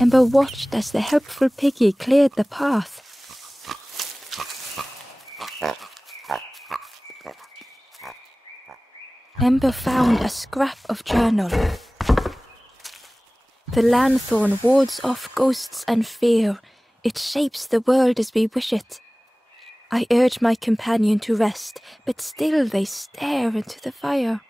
Ember watched as the helpful piggy cleared the path. Ember found a scrap of journal. The lanthorn wards off ghosts and fear. It shapes the world as we wish it. I urge my companion to rest, but still they stare into the fire.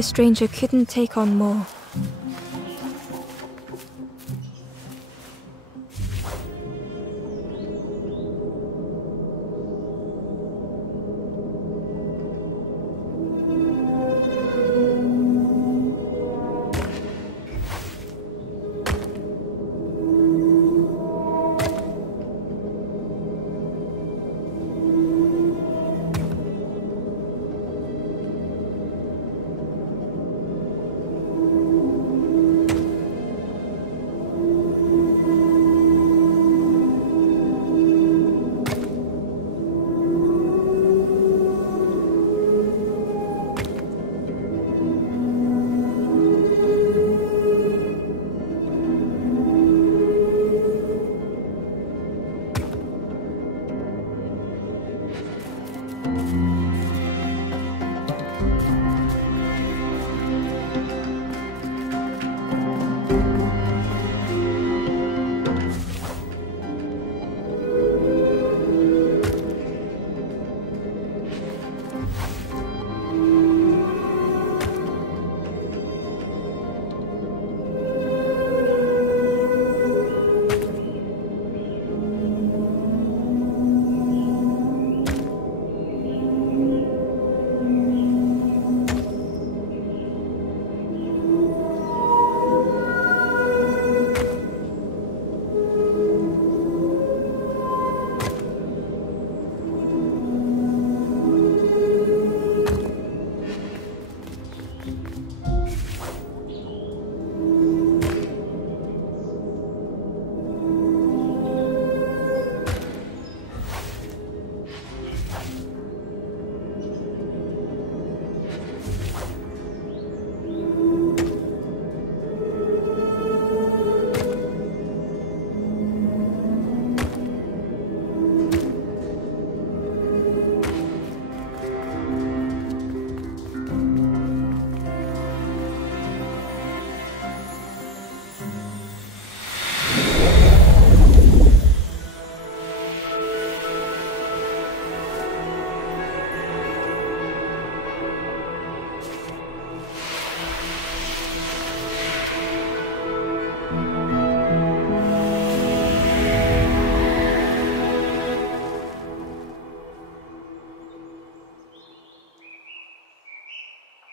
The stranger couldn't take on more.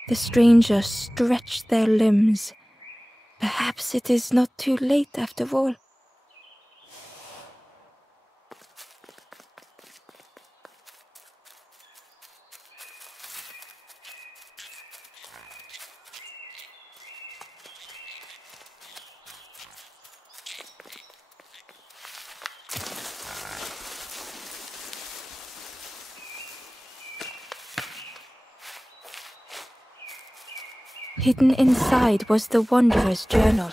The strangers stretch their limbs. Perhaps it is not too late after all. Hidden inside was the Wanderer's journal.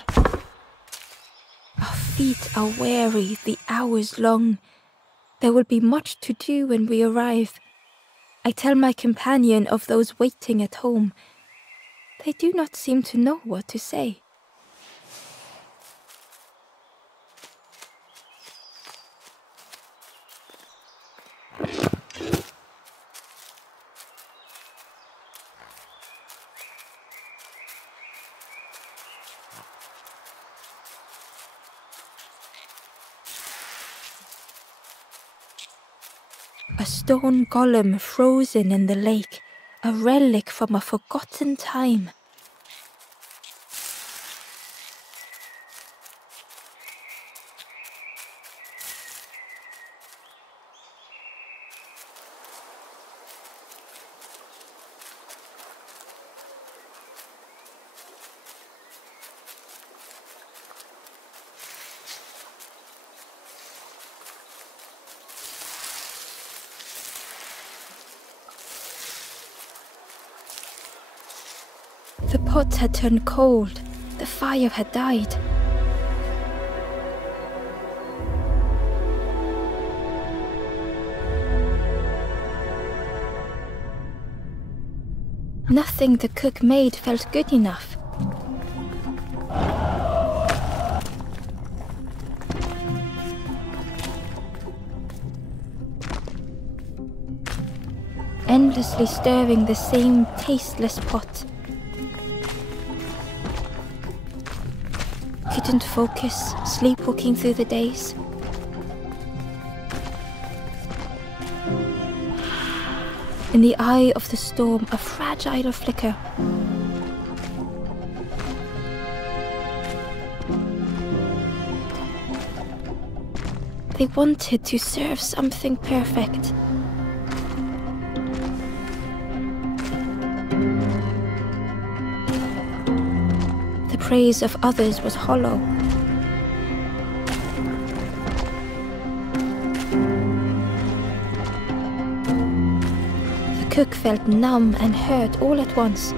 Our feet are weary, the hours long. There will be much to do when we arrive. I tell my companion of those waiting at home. They do not seem to know what to say. A stone golem frozen in the lake, a relic from a forgotten time. The pot had turned cold. The fire had died. Nothing the cook made felt good enough. Endlessly stirring the same tasteless pot. Couldn't focus, sleepwalking through the days. In the eye of the storm, a fragile flicker. They wanted to serve something perfect. The praise of others was hollow. The cook felt numb and hurt all at once.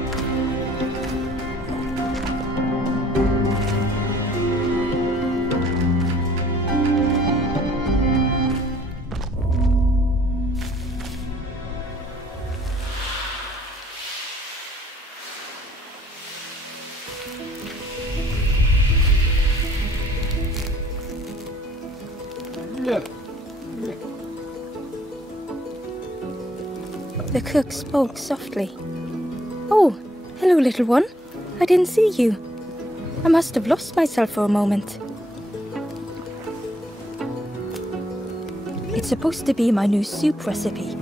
The cook spoke softly. "Oh, hello, little one. I didn't see you. I must have lost myself for a moment." It's supposed to be my new soup recipe.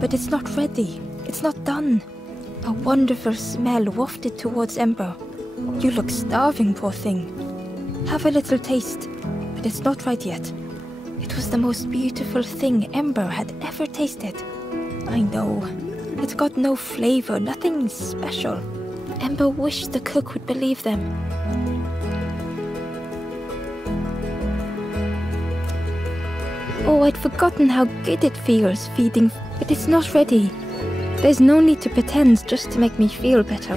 But it's not ready. It's not done. A wonderful smell wafted towards Ember. "You look starving, poor thing. Have a little taste, but it's not right yet." It was the most beautiful thing Ember had ever tasted. I know. It's got no flavor, nothing special. Ember wished the cook would believe them. Oh, I'd forgotten how good it feels feeding, but it's not ready. There's no need to pretend just to make me feel better.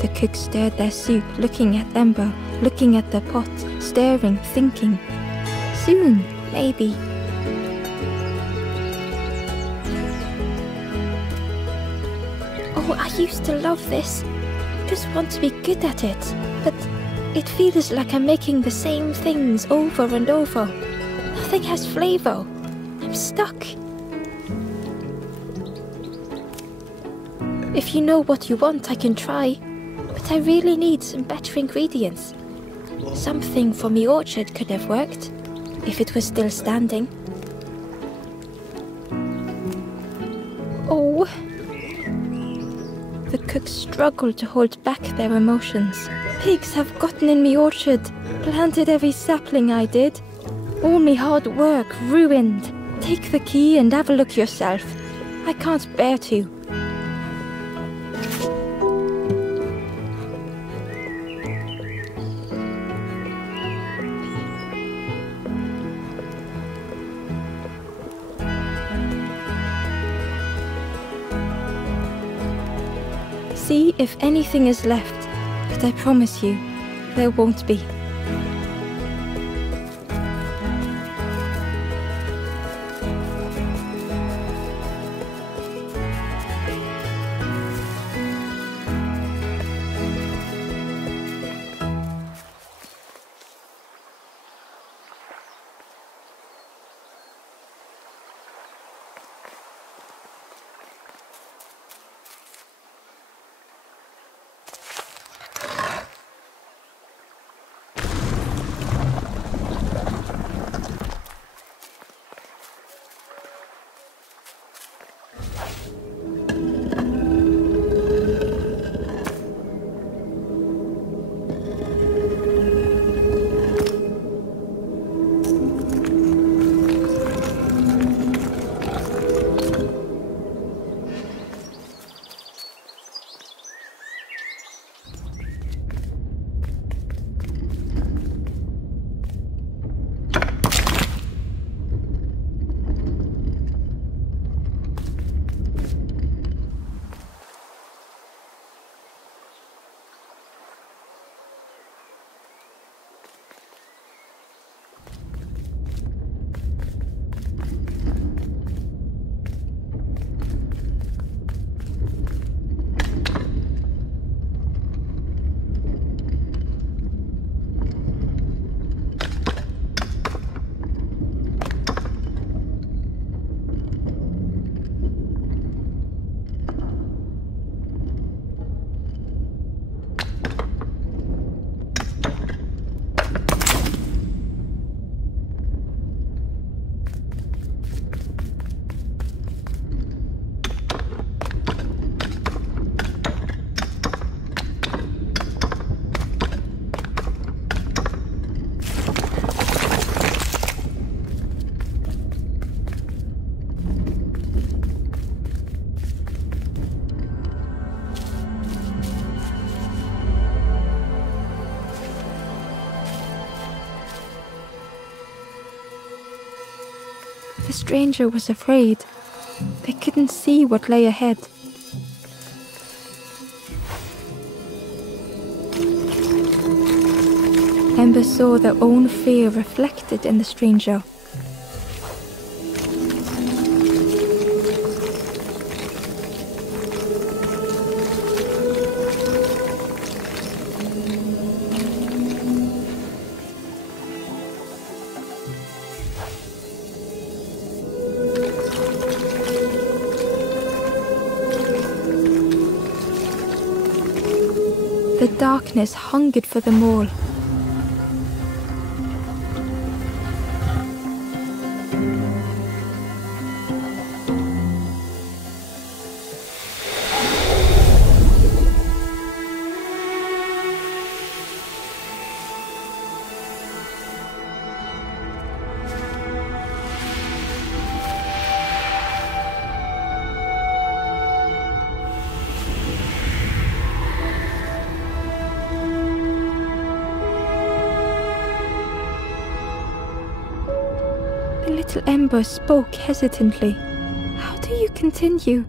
The cook stirred their soup, looking at Ember, looking at the pot, stirring, thinking. Soon, maybe. Oh, I used to love this. Just want to be good at it. But it feels like I'm making the same things over and over. Nothing has flavor. I'm stuck. If you know what you want, I can try. But I really need some better ingredients. Something from the orchard could have worked, if it was still standing. cook struggled to hold back their emotions. Pigs have gotten in me orchard, planted every sapling I did. All me hard work ruined. Take the key and have a look yourself. I can't bear to. See if anything is left, but I promise you, there won't be. The stranger was afraid. They couldn't see what lay ahead. Ember saw their own fear reflected in the stranger. The darkness hungered for them all. Little Ember spoke hesitantly. How do you continue,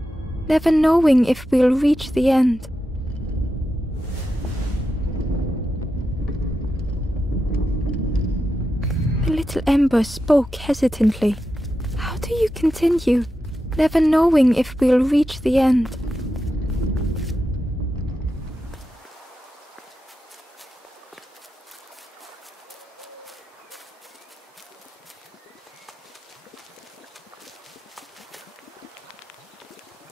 never knowing if we'll reach the end? The little Ember spoke hesitantly. How do you continue, never knowing if we'll reach the end?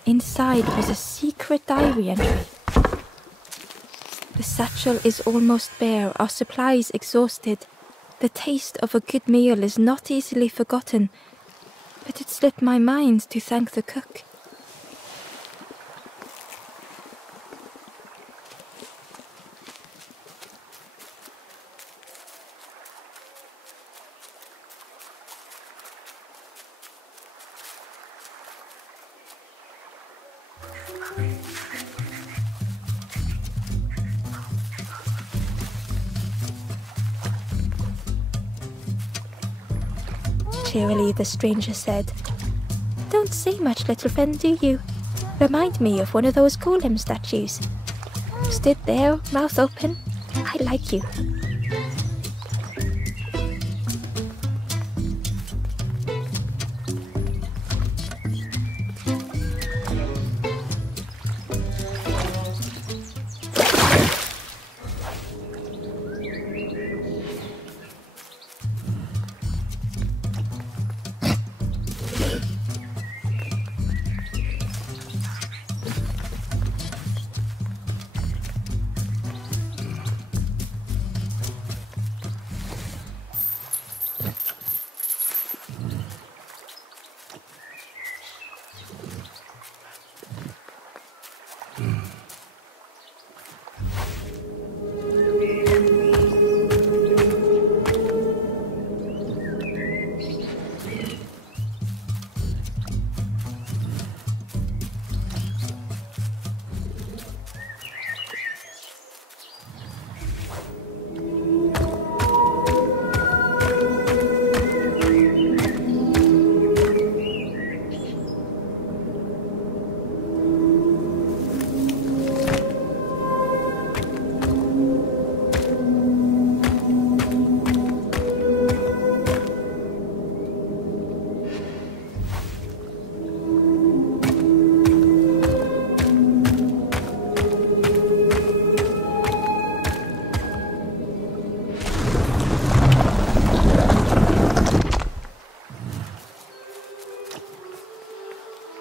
Inside was a secret diary entry. The satchel is almost bare, our supplies exhausted. The taste of a good meal is not easily forgotten, but it slipped my mind to thank the cook. Cheerily, the stranger said, "Don't say much, little friend, do you? Remind me of one of those golem statues. Stood there, mouth open. I like you."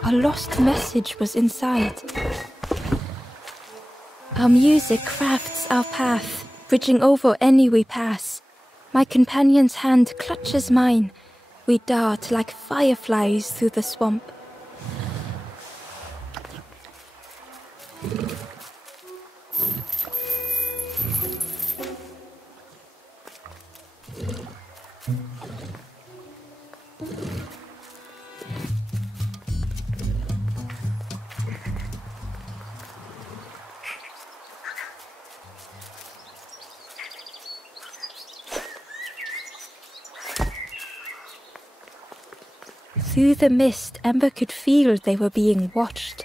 A lost message was inside. Our music crafts our path, bridging over any we pass. My companion's hand clutches mine. We dart like fireflies through the swamp. Through the mist, Ember could feel they were being watched.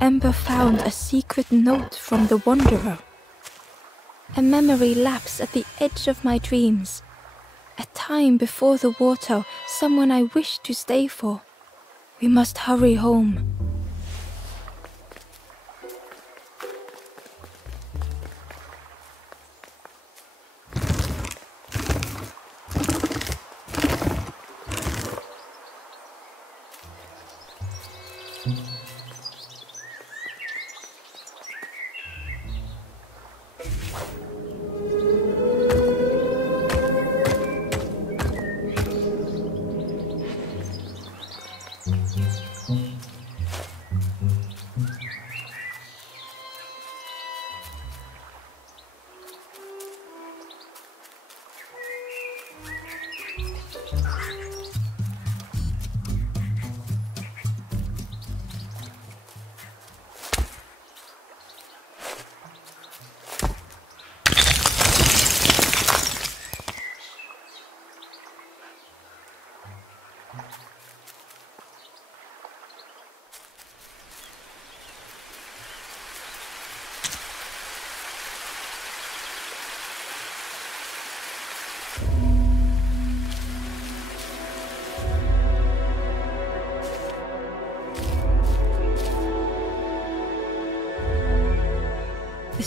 Ember found a secret note from the Wanderer. A memory lapse at the edge of my dreams. A time before the water, someone I wished to stay for. We must hurry home.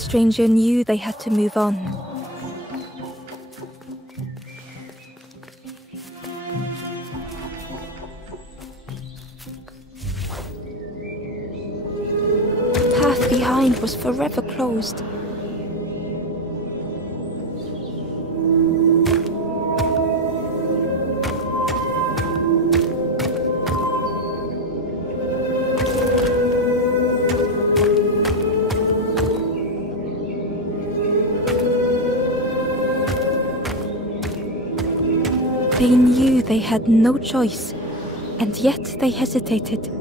stranger knew they had to move on. The path behind was forever closed. They knew they had no choice, and yet they hesitated.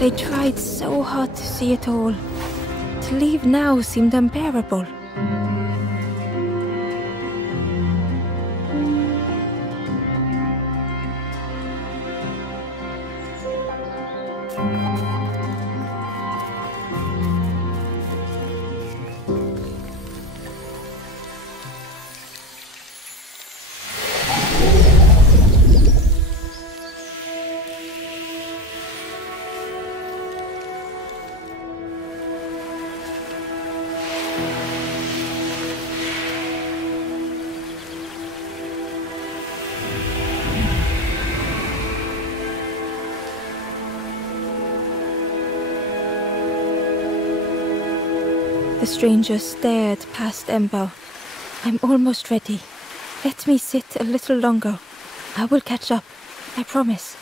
They tried so hard to see it all. To leave now seemed unbearable. The stranger stared past Ember. I'm almost ready. Let me sit a little longer. I will catch up, I promise.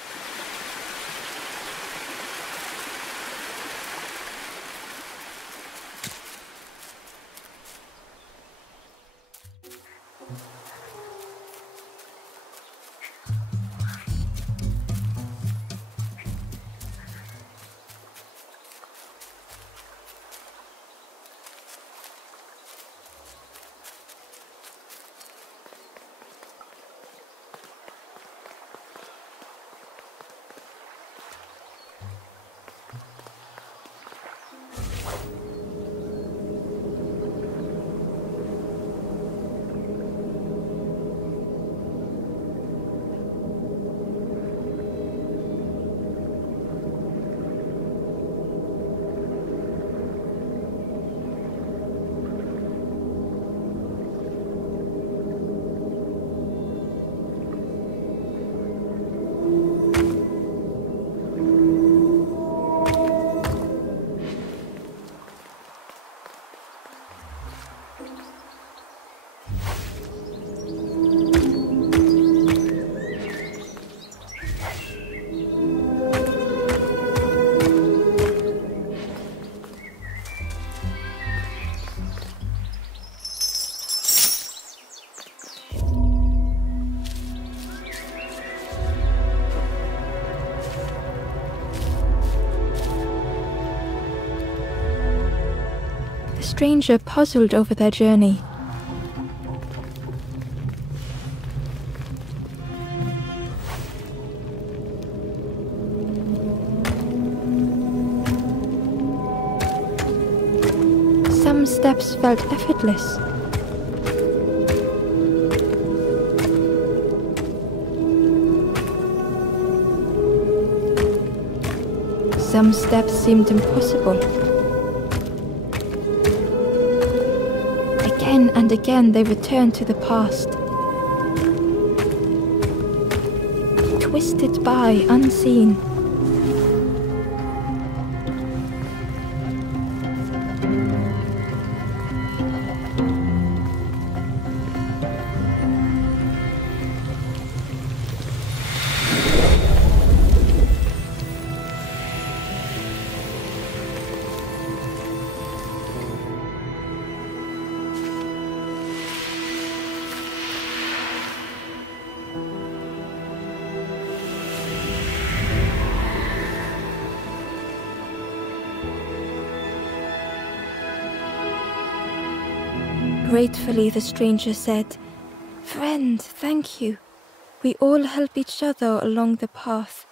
The stranger puzzled over their journey. Some steps felt effortless. Some steps seemed impossible. Again and again they returned to the past. Twisted by unseen. Gratefully, the stranger said, "Friend, thank you. We all help each other along the path."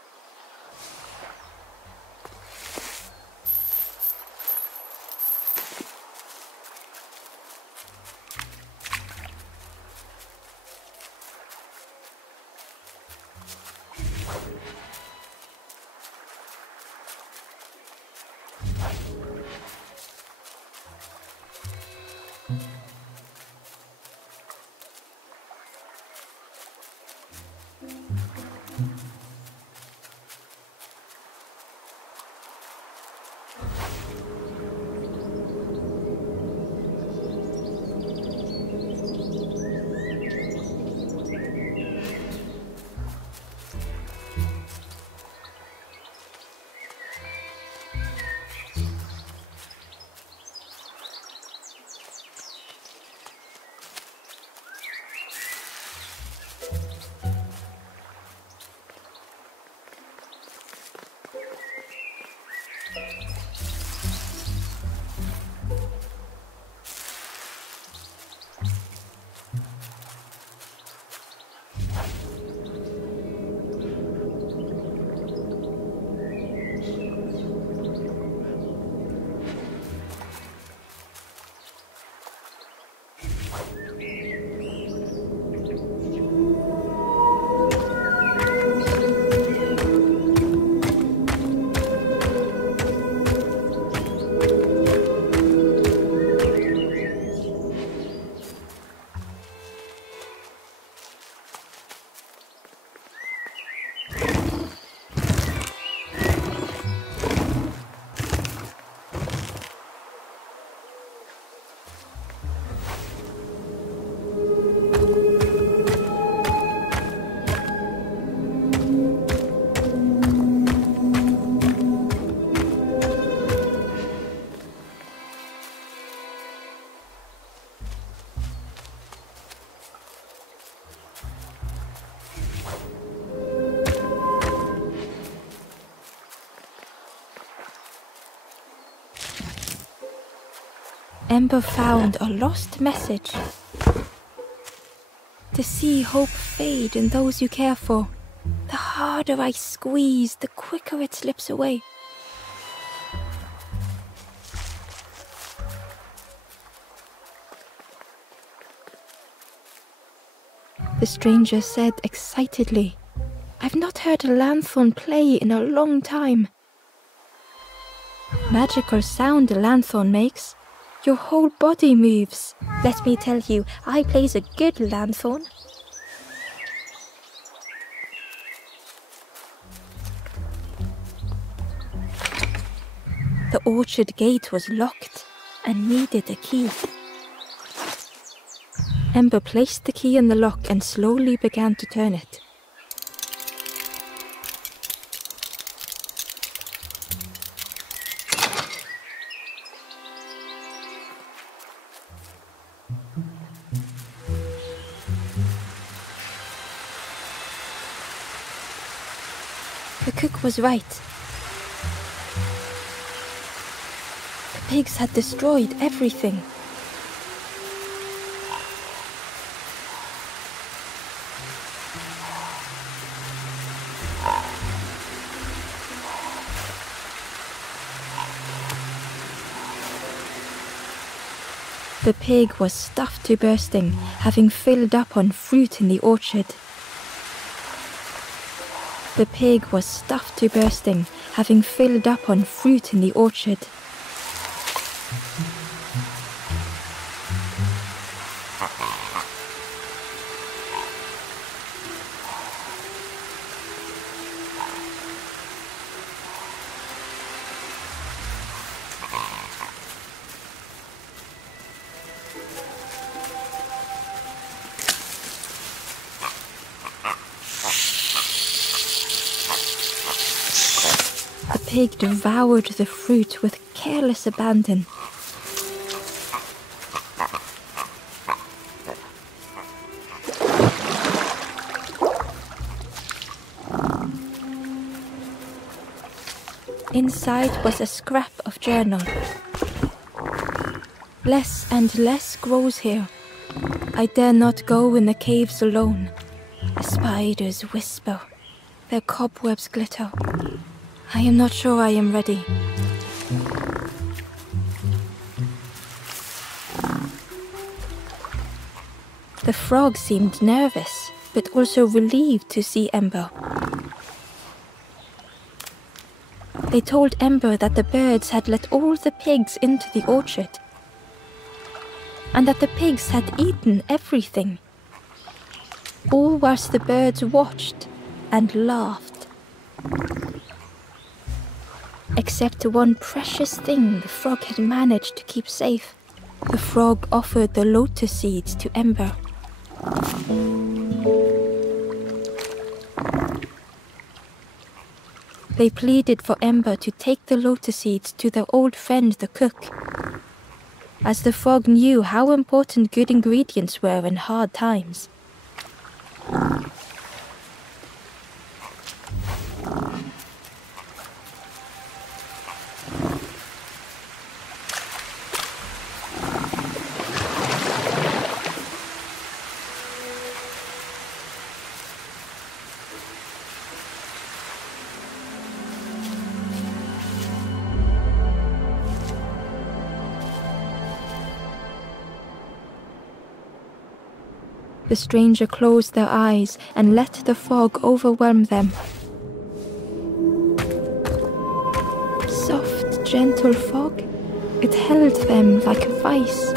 Ember found a lost message. To see hope fade in those you care for. The harder I squeeze, the quicker it slips away. The stranger said excitedly, "I've not heard a lanthorn play in a long time." Magical sound a lanthorn makes. Your whole body moves. Let me tell you, I plays a good lanthorn. The orchard gate was locked and needed a key. Ember placed the key in the lock and slowly began to turn it. The cook was right. The pigs had destroyed everything. The pig was stuffed to bursting, having filled up on fruit in the orchard. The pig was stuffed to bursting, having filled up on fruit in the orchard. The pig devoured the fruit with careless abandon. Inside was a scrap of journal. Less and less grows here. I dare not go in the caves alone. The spiders whisper. Their cobwebs glitter. I am not sure I am ready. The frog seemed nervous, but also relieved to see Ember. They told Ember that the birds had let all the pigs into the orchard, and that the pigs had eaten everything, all whilst the birds watched and laughed. Except one precious thing the frog had managed to keep safe. The frog offered the lotus seeds to Ember. They pleaded for Ember to take the lotus seeds to their old friend the cook, as the frog knew how important good ingredients were in hard times. The stranger closed their eyes and let the fog overwhelm them. Soft, gentle fog, it held them like a vice.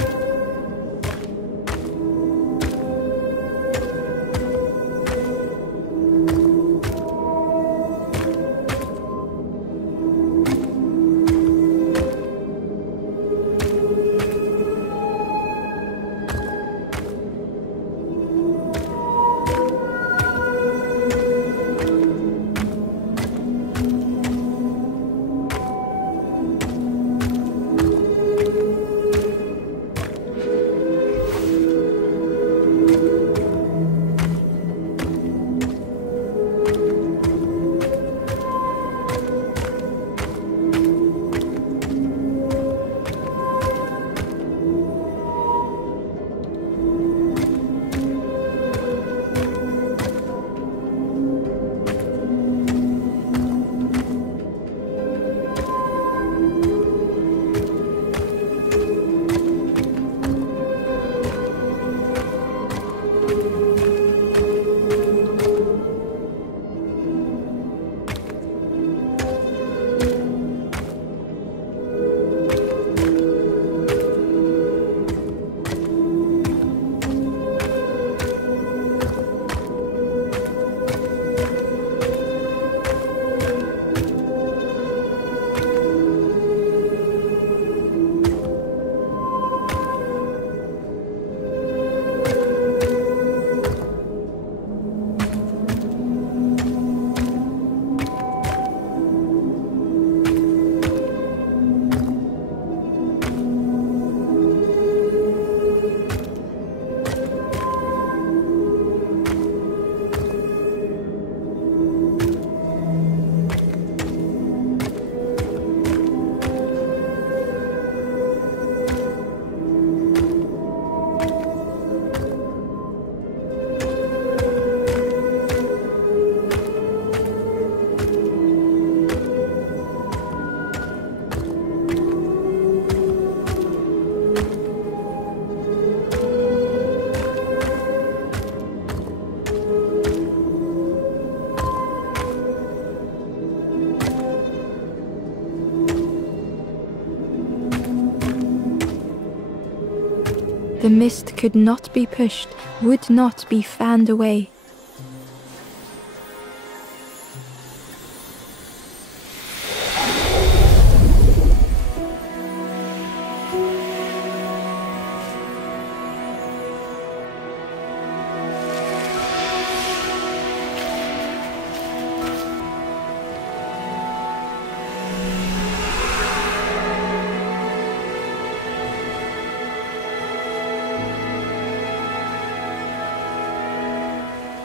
The mist could not be pushed, would not be fanned away.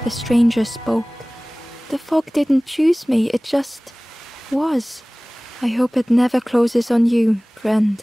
The stranger spoke. The fog didn't choose me, it just was. I hope it never closes on you, friend.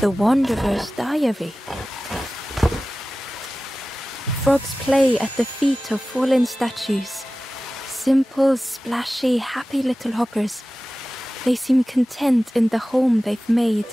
The Wanderer's Diary. Frogs play at the feet of fallen statues. Simple, splashy, happy little hoppers. They seem content in the home they've made.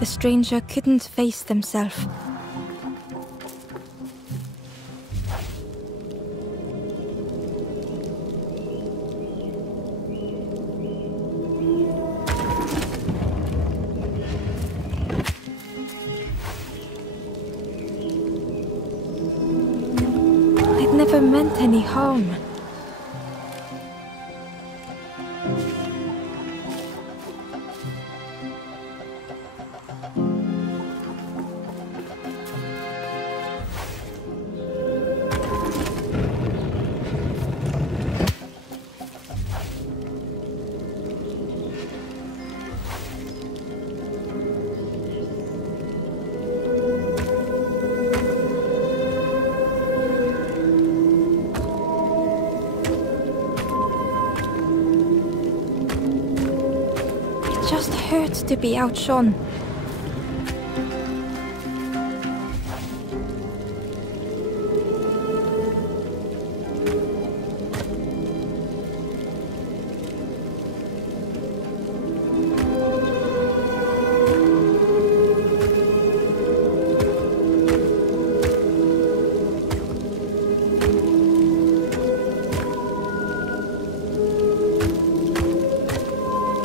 The stranger couldn't face themselves. They'd never meant any harm. It just hurts to be outshone.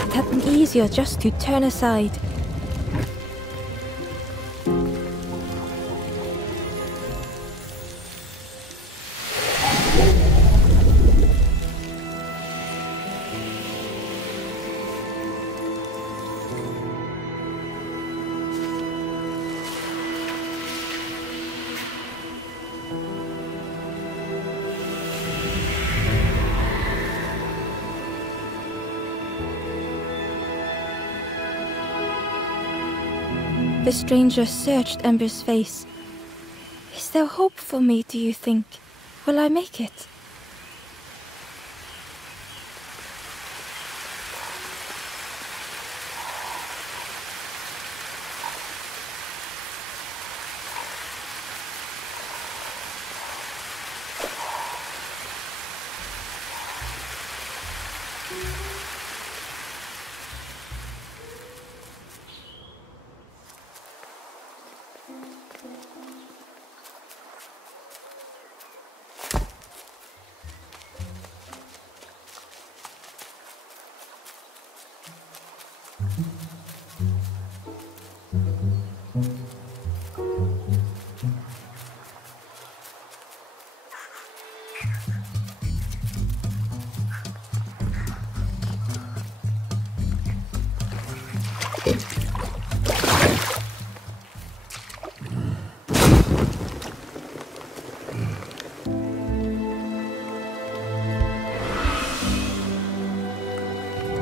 It had been easier just to turn aside. The stranger searched Ember's face. Is there hope for me, do you think? Will I make it?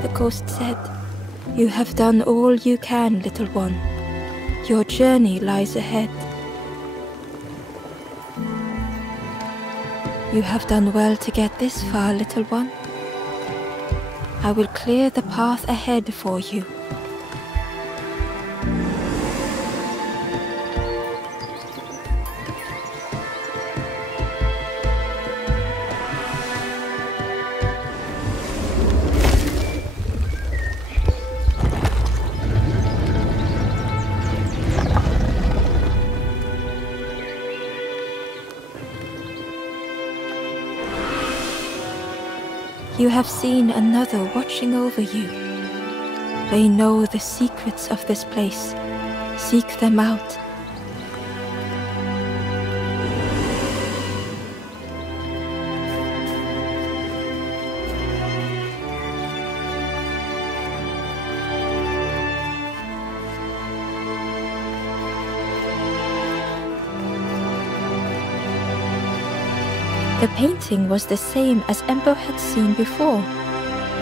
The ghost said, "You have done all you can, little one. Your journey lies ahead. You have done well to get this far, little one. I will clear the path ahead for you." You have seen another watching over you. They know the secrets of this place. Seek them out. The painting was the same as Ember had seen before.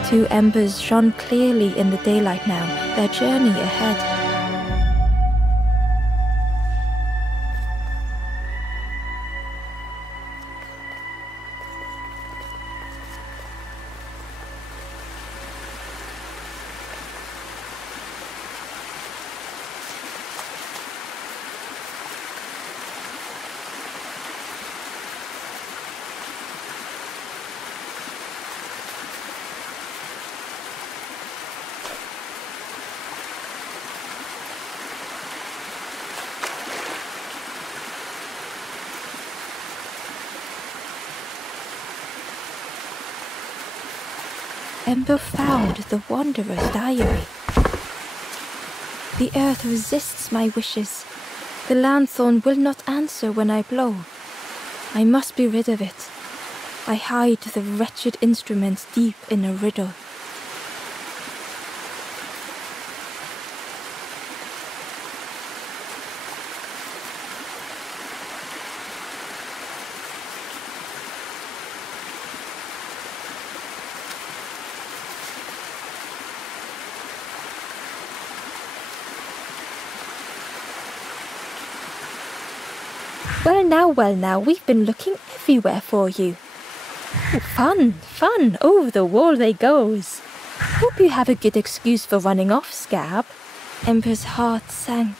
Two embers shone clearly in the daylight now, their journey ahead. Ember found the Wanderer's diary. The earth resists my wishes. The lanthorn will not answer when I blow. I must be rid of it. I hide the wretched instrument deep in a riddle. Well now, we've been looking everywhere for you. Oh, fun, over the wall they goes. Hope you have a good excuse for running off, Scab. Ember's heart sank.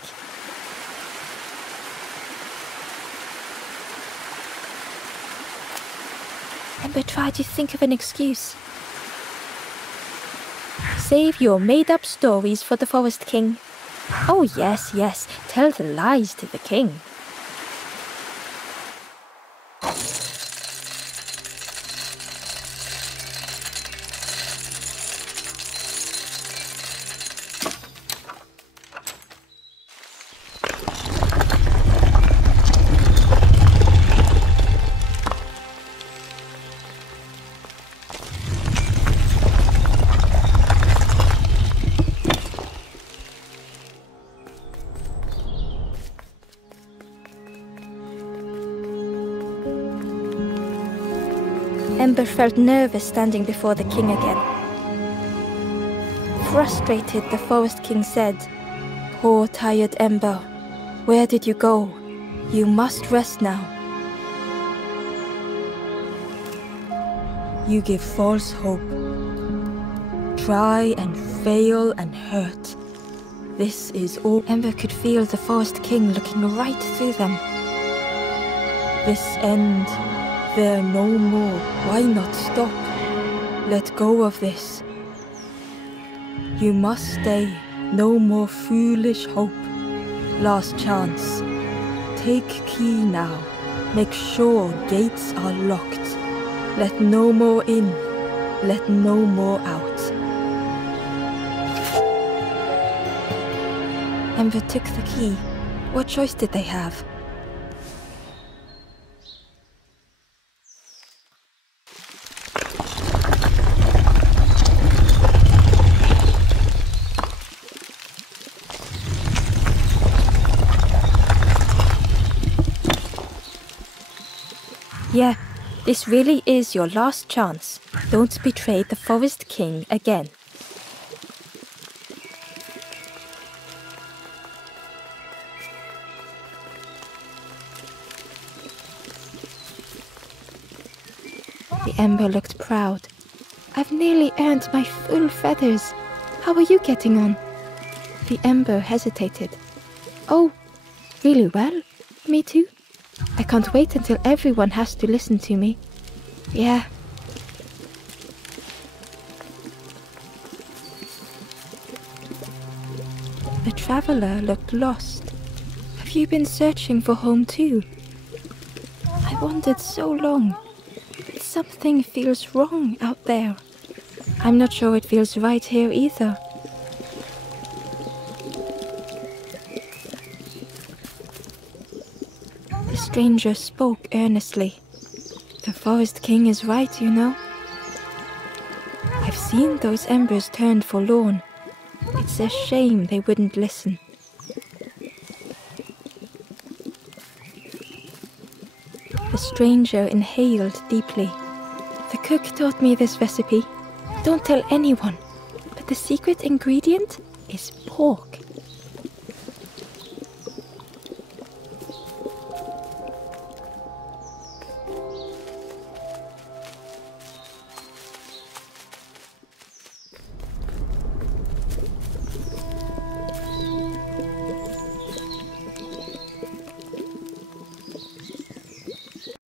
Ember tried to think of an excuse. Save your made-up stories for the Forest King. Oh yes, tell the lies to the king. Ember felt nervous standing before the king again. Frustrated, the Forest King said, "Poor tired Ember, where did you go? You must rest now. You give false hope. Try and fail and hurt. This is all." Ember could feel the Forest King looking right through them. This end. There no more. Why not stop? Let go of this. You must stay. No more foolish hope. Last chance. Take key now. Make sure gates are locked. Let no more in. Let no more out. Ember took the key. What choice did they have? Yeah, this really is your last chance. Don't betray the Forest King again. The Ember looked proud. I've nearly earned my full feathers. How are you getting on? The Ember hesitated. Oh, really well? Me too? I can't wait until everyone has to listen to me. Yeah. The traveler looked lost. Have you been searching for home too? I wandered so long. But something feels wrong out there. I'm not sure it feels right here either. The stranger spoke earnestly. The Forest King is right, you know. I've seen those embers turned forlorn. It's a shame they wouldn't listen. The stranger inhaled deeply. The cook taught me this recipe. Don't tell anyone, but the secret ingredient is pork.